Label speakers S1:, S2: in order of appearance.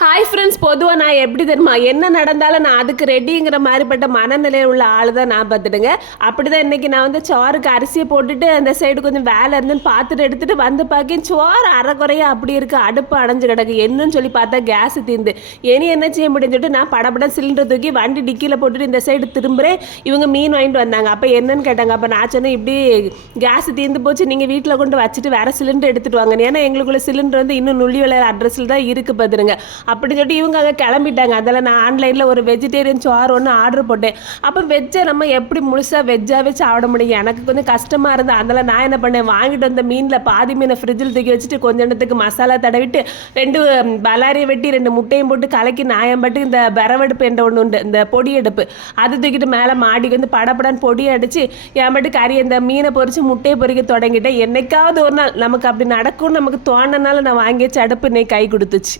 S1: Hi friends பொதுவாக நான் எப்படி தெரியுமா? என்ன நடந்தாலும் நான் அதுக்கு ரெடிங்கிற மாதிரிப்பட்ட மனநிலையில் உள்ள ஆள் தான் நான் பார்த்துடுங்க அப்படி தான் இன்றைக்கி நான் வந்து சோறுக்கு அரிசியை போட்டுட்டு அந்த சைடு கொஞ்சம் வேலை இருந்துன்னு பார்த்துட்டு எடுத்துகிட்டு வந்து பார்க்க சோறு அரைக்குறையா அப்படி இருக்குது அடுப்பு அடைஞ்சு கிடக்கு. என்னன்னு சொல்லி பார்த்தா கேஸ் தீர்ந்து இனி என்ன செய்ய முடியும்னு சொல்லிட்டு நான் படப்படம் சிலிண்டர் தூக்கி வண்டி டிக்கியில் போட்டுட்டு இந்த சைடு திரும்புகிறேன் இவங்க மீன் வாங்கிட்டு வந்தாங்க. அப்போ என்னன்னு கேட்டாங்க. அப்போ நான் சொன்னேன் இப்படி கேஸ் தீர்ந்து போச்சு. நீங்கள் வீட்டில் கொண்டு வச்சுட்டு வேறு சிலிண்டர் எடுத்துகிட்டு வாங்க ஏன்னா எங்களுக்குள்ள சிலிண்டர் வந்து இன்னும் நுள்ளி விளையாட அட்ரஸில் தான் இருக்குது பார்த்துருங்க. அப்படின்னு சொல்லிட்டு இவங்க அங்கே கிளம்பிட்டாங்க. அதில் நான் ஆன்லைனில் ஒரு வெஜிடேரியன் சோறு ஒன்று ஆர்டர் போட்டேன். அப்போ வெஜ்ஜை நம்ம எப்படி முழுசாக வெஜ்ஜாகவே சாப்பிட முடியும்? எனக்கு கொஞ்சம் கஷ்டமாக இருந்தது. அதில் நான் என்ன பண்ணேன்? வாங்கிட்டு வந்த மீனில் பாதி மீனை ஃப்ரிட்ஜில் தூக்கி வச்சுட்டு கொஞ்ச நேரத்துக்கு மசாலா தடவிட்டு ரெண்டு பலாரியை வெட்டி ரெண்டு முட்டையும் போட்டு கலக்கி நாயம்பட்டு இந்த விரவெடுப்பு என்ற ஒன்று உண்டு. இந்த பொடி எடுப்பு அது தூக்கிட்டு மேலே மாடிக்கு வந்து படப்படான்னு பொடி அடித்து என் பாட்டு கறி இந்த மீனை பொறிச்சு முட்டையை பொரிக்க தொடங்கிட்டேன். என்னைக்காவது ஒரு நாள் நமக்கு அப்படி நடக்கும்னு நமக்கு தோணனால நான் வாங்கி வச்சு அடுப்பு இன்னைக்கு கை கொடுத்துச்சு.